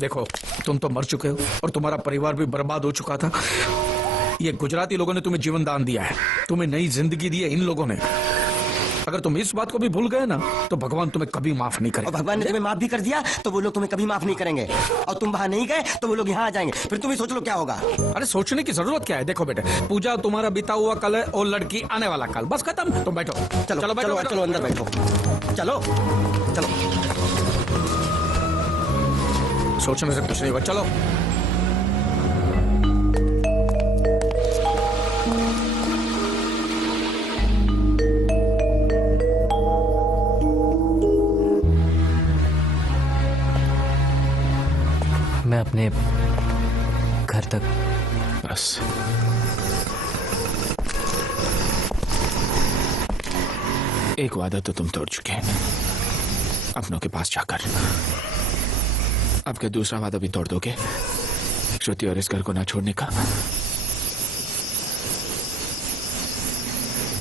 देखो, तुम तो मर चुके हो और तुम्हारा परिवार भी बर्बाद हो चुका था। ये गुजराती लोगों ने तुम्हें जीवन दान दिया है, तुम्हें नई जिंदगी दी है इन लोगों ने। अगर तुम इस बात को भी भूल गए ना तो भगवान तुम्हें कभी माफ नहीं करेगा। और भगवान ने तुम्हें माफ भी कर दिया तो वो लोग तुम्हें कभी माफ नहीं करेंगे, और तुम वहां नहीं गए तो वो लोग यहाँ आ जाएंगे, फिर तुम ही सोच लो क्या होगा। अरे सोचने की जरूरत क्या है? देखो बेटे, पूजा तुम्हारा बीता हुआ कल है और लड़की आने वाला कल, बस खत्म। तुम बैठो, चलो चलो बैठो, चलो, चलो अंदर बैठो, चलो चलो। सोचने से कुछ नहीं हुआ, चलो। मैं अपने घर तक। बस एक वादा तो तुम तोड़ चुके हैं अपनों के पास जाकर। अब क्या दूसरा वादा भी तोड़ दोगे श्रुति और इस घर को ना छोड़ने का?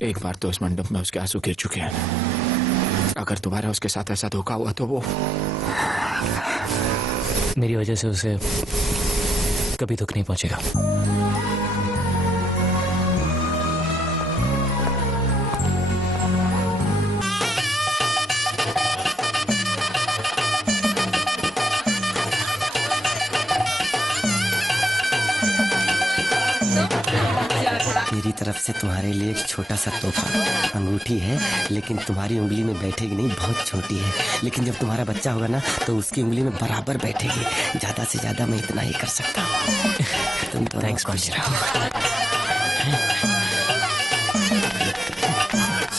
एक बार तो इस मंडप में उसके आंसू गिर चुके हैं। अगर तुम्हारा उसके साथ ऐसा धोखा हुआ तो वो मेरी वजह से उसे कभी दुख नहीं पहुंचेगा। मेरी तरफ से तुम्हारे लिए एक छोटा सा तोहफा। अंगूठी है लेकिन तुम्हारी उंगली में बैठेगी नहीं, बहुत छोटी है, लेकिन जब तुम्हारा बच्चा होगा ना तो उसकी उंगली में बराबर बैठेगी। ज्यादा से ज्यादा मैं इतना ही कर सकता हूँ। तुम तो थैंक्स खुश रहो।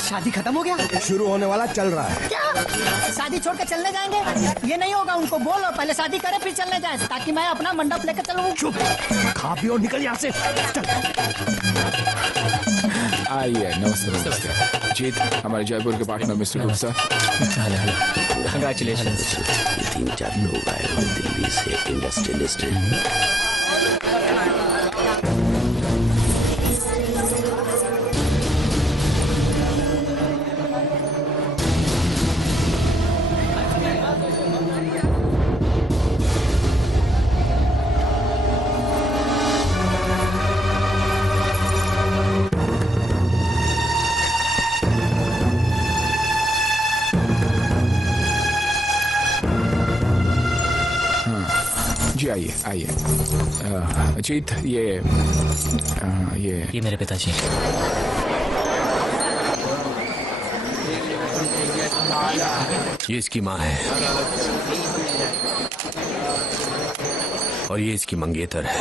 शादी खत्म हो गया? शुरू होने वाला चल रहा है। क्या शादी छोड़ के चलने जाएंगे? ये नहीं होगा, उनको बोलो पहले शादी करे फिर चलने जाए, ताकि मैं अपना मंडप लेकर चलूं। चुप, खा पियो निकल यहाँ से। चल। आइए, नमस्ते नमस्ते। जीत हमारे जयपुर के पार्टनर मिस्टर गुप्ता। कंग्रेचुलेशन। 3-4 लोग आए हुए दिल्ली से, इंडस्ट्रियलिस्ट। जी आइए आइए। जीत ये मेरे पिताजी। ये इसकी माँ है और ये इसकी मंगेतर है।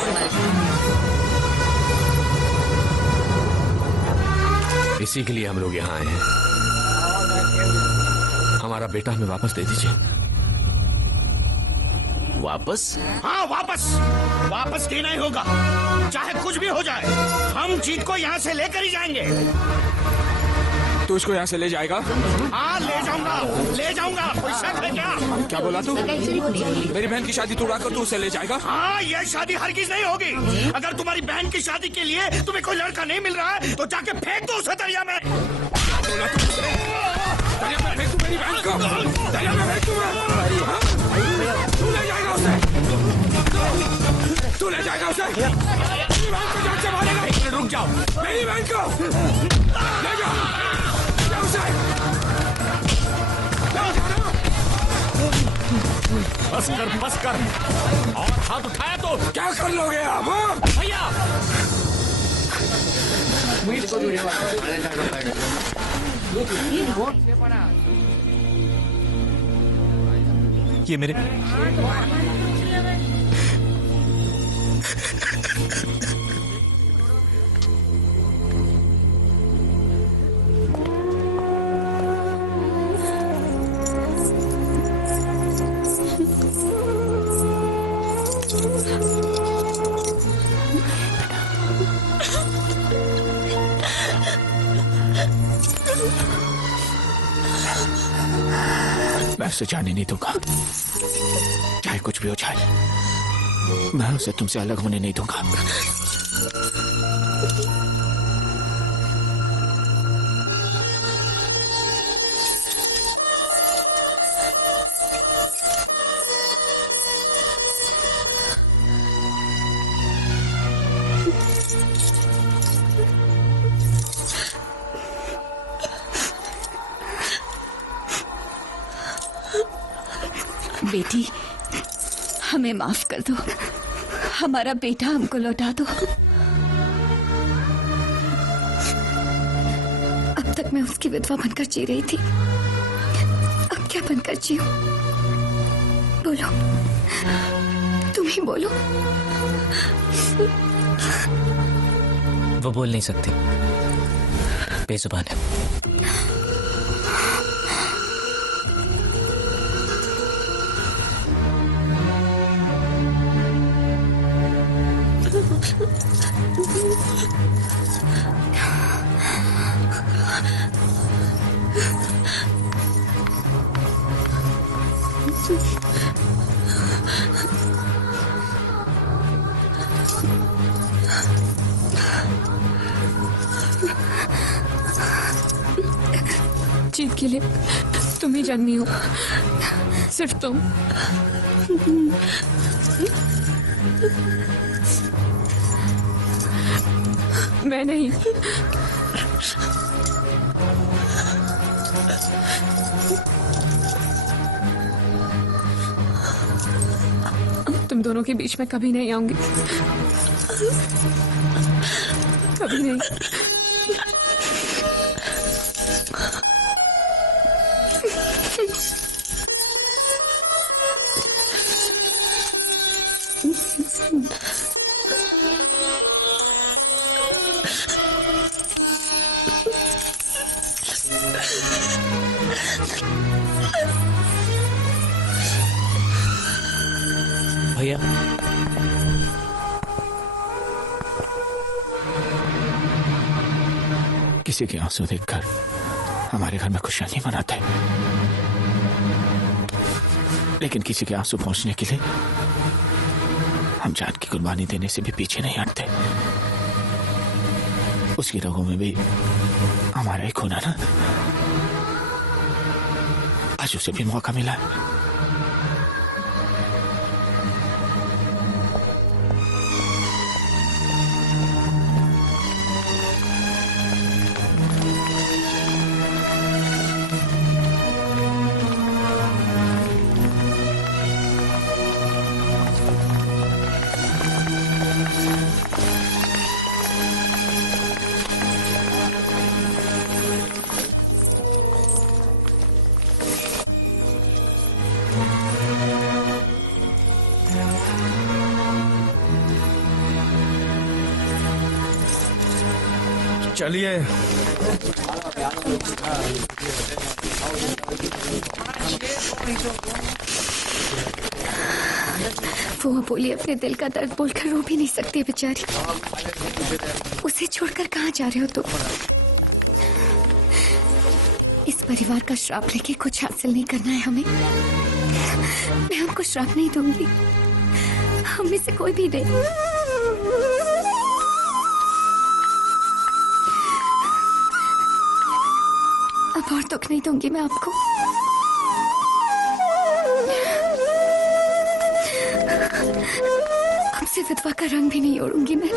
इसी के लिए हम लोग यहाँ आए हैं। हमारा बेटा हमें वापस दे दीजिए। वापस? हाँ वापस देना ही होगा, चाहे कुछ भी हो जाए। हम जीत को यहाँ से लेकर ही जाएंगे। तू इसको यहाँ से ले जाएगा? हाँ ले जाऊंगा। कोई शक है क्या? क्या बोला तू? मेरी बहन की शादी तोड़ा कर तू उसे ले जाएगा? हाँ, यह शादी हरगिज नहीं होगी। अगर तुम्हारी बहन की शादी के लिए तुम्हें कोई लड़का नहीं मिल रहा है तो जाके फेंक दो उसे दरिया में। दरिया में फेंक तू मेरी बहन को? दरिया में फेंक तू ले जाएगा उसे? तू ले जाएगा उसे? मेरी बहन को जान से मारेगा? रुक जाओ, मेरी बहन को ले जाओ उसे। बस कर। और हाथ उठाया तो क्या कर लोगे आप? भैया ये मेरे मैं उसे जाने नहीं दूंगा, चाहे कुछ भी हो जाए। मैं उसे तुमसे अलग होने नहीं दूंगा। बेटी, हमें माफ कर दो, हमारा बेटा हमको लौटा दो। अब तक मैं उसकी विधवा बनकर जी रही थी, अब क्या बनकर जीऊं? बोलो, तुम ही बोलो। वो बोल नहीं सकती, बेजुबान है। जीत के लिए तुम ही जंगनी हो, सिर्फ तुम। मैं नहीं। तुम दोनों के बीच में कभी नहीं आऊंगी, कभी नहीं। भैया, किसी के आंसू देखकर हमारे घर में खुशियां नहीं मनाते, लेकिन किसी के आंसू पहुंचने के लिए हम जान की कुर्बानी देने से भी पीछे नहीं हटते। उसकी रगों में भी हमारा ही खून है ना। आज उसे भी मौका मिला है। चलिए, वो बोली अपने दिल का दर्द बोलकर रो भी नहीं सकती बेचारी। उसे छोड़कर कहाँ जा रहे हो तुम? इस परिवार का श्राप लेके कुछ हासिल नहीं करना है हमें। मैं हमको श्राप नहीं दूंगी, हम में से कोई भी नहीं। अब और दुख नहीं दूंगी मैं आपको। अब से विधवा का रंग भी नहीं ओढ़ूंगी मैं।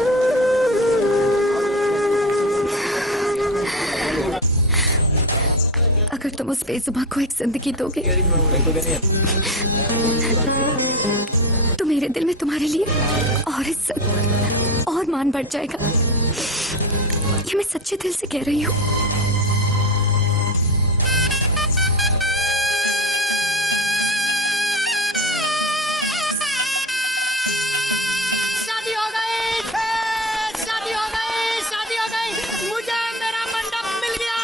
अगर तुम उस बेजुबान को एक जिंदगी दोगे तो मेरे दिल में तुम्हारे लिए और इज्जत और मान बढ़ जाएगा। ये मैं सच्चे दिल से कह रही हूँ। शादी हो गई, शादी हो गई, शादी हो गई। मुझे मेरा मंडप मिल गया।